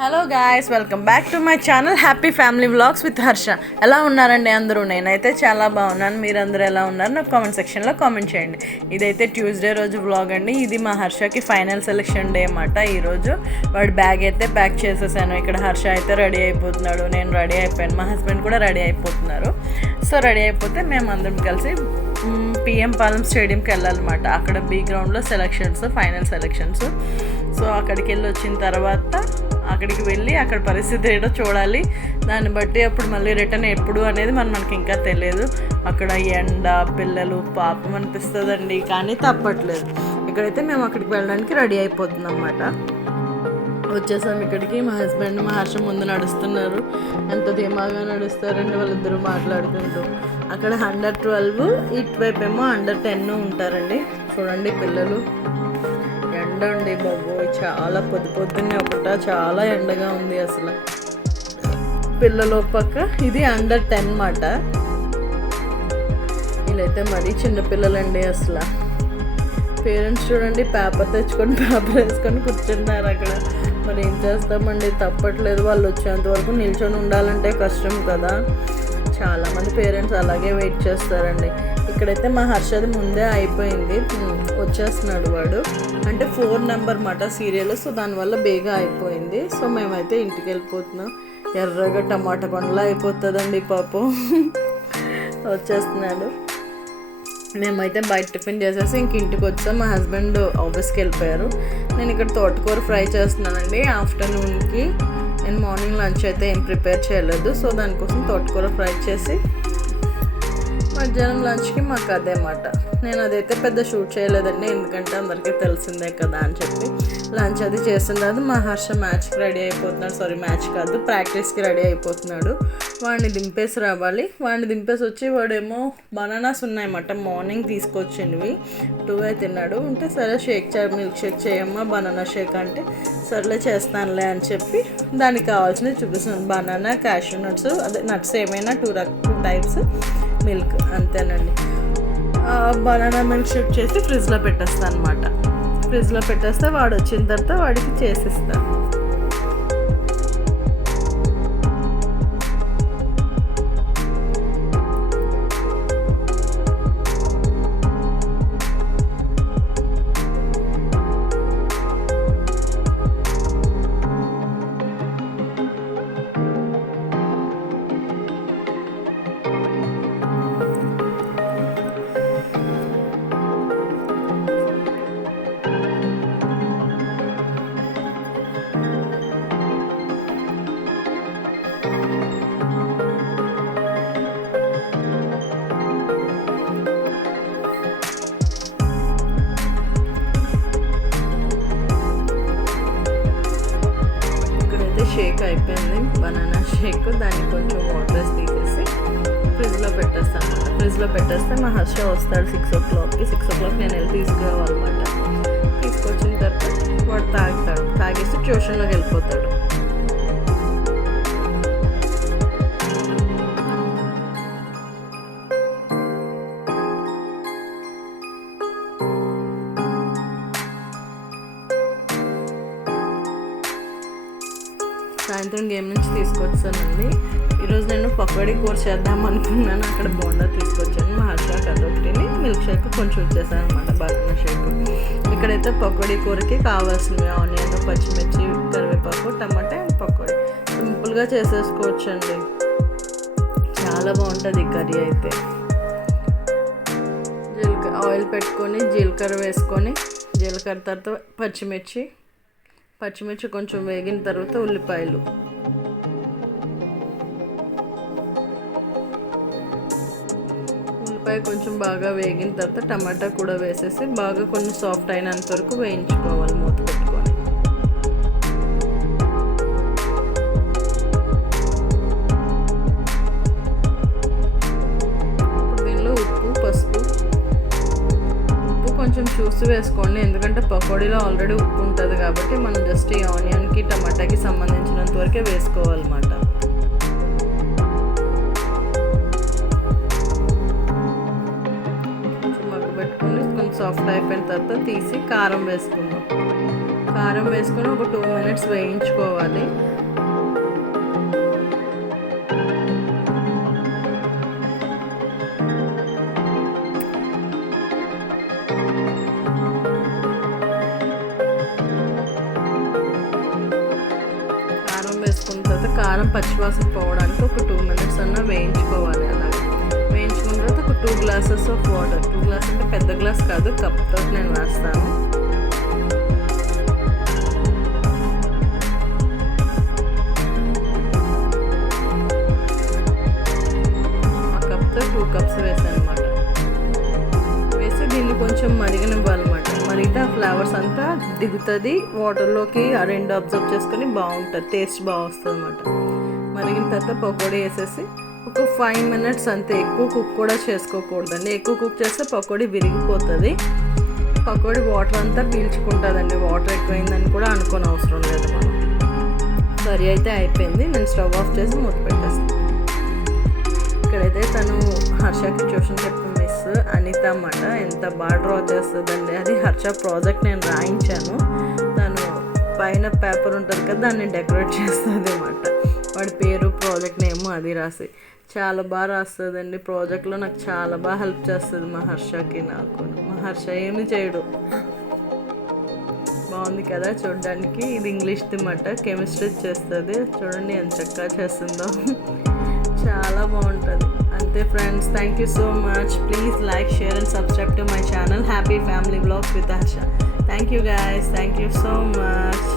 Hello guys, welcome back to my channel happy family vlogs with Harsha. ఎలా ఉన్నారండి అందరూ? నేనైతే చాలా బాగున్నాను. మీరందరూ ఎలా ఉన్నారు నాకు కామెంట్ సెక్షన్లో కామెంట్ చేయండి. ఇదైతే ట్యూస్డే రోజు వ్లాగ్ అండి. ఇది మా హర్షకి ఫైనల్ సెలెక్షన్ డే అన్నమాట. ఈరోజు వాడి బ్యాగ్ అయితే ప్యాక్ చేసేసాను. ఇక్కడ హర్ష అయితే రెడీ అయిపోతున్నాడు, నేను రెడీ అయిపోయాను, మా హస్బెండ్ కూడా రెడీ అయిపోతున్నారు. సో రెడీ అయిపోతే మేము అందరం కలిసి పిఎం పాలెం స్టేడియంకి వెళ్ళాలన్నమాట. అక్కడ బీ గ్రౌండ్లో సెలెక్షన్స్, ఫైనల్ సెలెక్షన్స్. సో అక్కడికి వెళ్ళి వచ్చిన తర్వాత అక్కడికి వెళ్ళి అక్కడ పరిస్థితి ఏంటో చూడాలి. దాన్ని బట్టి అప్పుడు మళ్ళీ రిటర్న్ ఎప్పుడు అనేది మనకి ఇంకా తెలియదు. అక్కడ ఎండ, పిల్లలు, పాపం అనిపిస్తుందండి, కానీ తప్పట్లేదు. ఇక్కడైతే మేము అక్కడికి వెళ్ళడానికి రెడీ అయిపోతున్నాం అన్నమాట. వచ్చేసాం ఇక్కడికి. మా హస్బెండ్, మా హర్ష ముందు నడుస్తున్నారు. ఎంత ధీమాగా నడుస్తారండి వాళ్ళిద్దరూ మాట్లాడుకుంటూ. అక్కడ అండర్-12, ఇటువైపు ఏమో అండర్-10 ఉంటారండి. చూడండి పిల్లలు. ఎండ అండి బాబోయ్, చాలా పొద్దున్నే చాలా ఎండగా ఉంది అసలు. పిల్లలు పక్క ఇది అండర్-10 మాట. వీళ్ళైతే మరీ చిన్నపిల్లలండి అసలు. పేరెంట్స్ చూడండి, పేపర్ తెచ్చుకొని పేపర్ వేసుకొని కూర్చున్నారు అక్కడ. మరి ఏం చేస్తామండి, తప్పట్లేదు. వాళ్ళు వచ్చేంత వరకు నిల్చొని ఉండాలంటే కష్టం కదా. చాలామంది పేరెంట్స్ అలాగే వెయిట్ చేస్తారండి. ఇక్కడైతే మా హర్షది ముందే అయిపోయింది, వచ్చేస్తున్నాడు వాడు. అంటే 4 నెంబర్ మాట సీరియల్. సో దానివల్ల బేగా అయిపోయింది. సో మేమైతే ఇంటికి వెళ్ళిపోతున్నాం. ఎర్రగా టమాటా పండులా అయిపోతుందండి పాపం. వచ్చేస్తున్నాడు. మేమైతే బయట టిఫిన్ చేసేసి ఇంక ఇంటికి వచ్చాం. మా హస్బెండ్ ఆఫీస్కి వెళ్ళిపోయారు. నేను ఇక్కడ తోటకూర ఫ్రై చేస్తున్నానండి ఆఫ్టర్నూన్కి. నేను మార్నింగ్ లంచ్ అయితే ఏం ప్రిపేర్ చేయలేదు. సో దానికోసం తోటకూర ఫ్రై చేసి మధ్యాహ్నం లంచ్కి మాకు అదే మాట. నేను అదైతే పెద్ద షూట్ చేయలేదండి, ఎందుకంటే అందరికీ తెలిసిందే కదా అని చెప్పి. లంచ్ అది చేసిన తర్వాత మా హర్ష మ్యాచ్కి రెడీ అయిపోతున్నాడు. సారీ, మ్యాచ్ కాదు, ప్రాక్టీస్కి రెడీ అయిపోతున్నాడు. వాడిని దింపేసి రావాలి. వాడిని దింపేసి వచ్చి వాడేమో బనానాస్ ఉన్నాయన్నమాట, మార్నింగ్ తీసుకొచ్చినవి. 2 తిన్నాడు. ఉంటే సరే మిల్క్ షేక్ చేయమ్మా, బనానా షేక్ అంటే సర్లే చేస్తానులే అని చెప్పి దానికి కావాల్సినవి చూపిస్తున్నాను. బనానా, క్యాష్యూ నట్స్, అదే నట్స్ ఏమైనా 2 టైప్స్, మిల్క్, అంతేనండి. బనానా మిల్క్ షేక్ చేసి ఫ్రిడ్జ్లో పెట్టేస్తాను అనమాట. ఫ్రిడ్జ్లో పెట్టేస్తే వాడు వచ్చిన తర్వాత వాడికి చేసిస్తాను. షేక్ అయిపోయింది, బనానా షేక్. దాన్ని కొంచెం వాటర్ తీసేసి ఫ్రిడ్జ్లో పెట్టేస్తాను అనమాట. ఫ్రిడ్జ్లో పెట్టేస్తే మా హర్ష వస్తాడు 6 o'clockకి. 6 o'clock నేను వెళ్ళి తీసుకురావాలన్నమాట. తీసుకొచ్చిన తర్వాత వాడు తాగుతాడు. తాగేసి ట్యూషన్లోకి వెళ్ళిపోతాడు. సాయంత్రం గేమ్ నుంచి తీసుకొచ్చానండి. ఈరోజు నేను పకోడీ కూర చేద్దాం అనుకున్నాను. అక్కడ బోండా తీసుకొచ్చాను. మా హర్షకి అదొకటిని, మిల్క్ షేక్ కొంచెం ఇచ్చేసాను అనమాట, బనానా షేక్. ఇక్కడైతే పకోడీ కూరకి కావాల్సినవి ఆనియన్, పచ్చిమిర్చి, కరివేపాకు, టమాటా, పకోడీ సింపుల్గా చేసేసుకోవచ్చండి. చాలా బాగుంటుంది ఈ కర్రీ అయితే. ఆయిల్ పెట్టుకొని జీలకర్ర వేసుకొని, జీలకర్ర తర్వాత పచ్చిమిర్చి కొంచెం వేగిన తర్వాత ఉల్లిపాయలు, ఉల్లిపాయ కొంచెం బాగా వేగిన తర్వాత టమాటా కూడా వేసేసి బాగా కొంచెం సాఫ్ట్ అయినంత వరకు వేయించుకోవాలి మూత పెట్టుకొని. దీనిలో ఉప్పు, పసుపు, కొంచెం చూసి వేసుకోండి, ఎందుకంటే పకోడీలో ఆల్రెడీ ఉప్పు ఉంటుంది కాబట్టి మనం జస్ట్ ఈ ఆనియన్కి, టమాటాకి సంబంధించినంత వరకే వేసుకోవాలన్నమాట. కొంచెం మగ్గు పెట్టుకొని కొంచెం సాఫ్ట్ అయిపోయిన తర్వాత తీసి కారం వేసుకుందాం. కారం వేసుకొని ఒక 2 minutes వేయించుకోవాలి. తర్వాత కారం పచ్చివాసన పోవడానికి ఒక 2 minutes అన్నా వేయించుకోవాలి. అలాగే వేయించుకున్న తర్వాత ఒక 2 glasses ఆఫ్ వాటర్, 2 గ్లాస్ అంటే పెద్ద గ్లాస్ కాదు, కప్తో నేను వేస్తాను. ఆ కప్తో 2 cups వేసాను అనమాట. వేసి దీన్ని కొంచెం మరిగనివ్వాలన్నమాట. మరిగితే ఆ ఫ్లేవర్స్ అంతా దిగుతుంది వాటర్లోకి, ఆ రెండు అబ్జర్వ్ చేసుకొని బాగుంటుంది, టేస్ట్ బాగా వస్తుంది అనమాట. మరిగిన తర్వాత పకోడీ వేసేసి ఒక 5 minutes అంతే, ఎక్కువ కుక్ కూడా చేసుకోకూడదండి. ఎక్కువ కుక్ చేస్తే పకోడీ విరిగిపోతుంది. పకోడీ వాటర్ అంతా పీల్చుకుంటుందండి, వాటర్ ఎక్కువైందని కూడా అనుకోని అవసరం లేదు మనం. కర్రీ అయితే అయిపోయింది, నేను స్టవ్ ఆఫ్ చేసి మూత పెట్టేస్తాను. ఇక్కడైతే తను హర్షకి ట్యూషన్ చెప్పి మిస్ అనిత అన్నమాట, ఎంత బాగా డ్రా చేస్తుందండి. అది హర్ష ప్రాజెక్ట్ నేను రాయించాను, తను పైన పేపర్ ఉంటుంది కదా దాన్ని డెకరేట్ చేస్తుంది అన్నమాట. వాడి పేరు ప్రాజెక్ట్ నేమ్ అది రాసి చాలా బాగా రాస్తుందండి. ప్రాజెక్ట్లో నాకు చాలా బాగా హెల్ప్ చేస్తుంది మా హర్షకి. నాకు మా హర్ష ఏమి చేయడు. బాగుంది కదా చూడడానికి. ఇది ఇంగ్లీష్ది అన్నమాట, కెమిస్ట్రీ చేస్తుంది. చూడండి ఎంత చక్కగా చేస్తుందో, చాలా బాగుంటుంది. అంతే friends, thank you so much. Please like, share and subscribe to my channel happy family vlogs with Harsha. Thank you guys, thank you so much.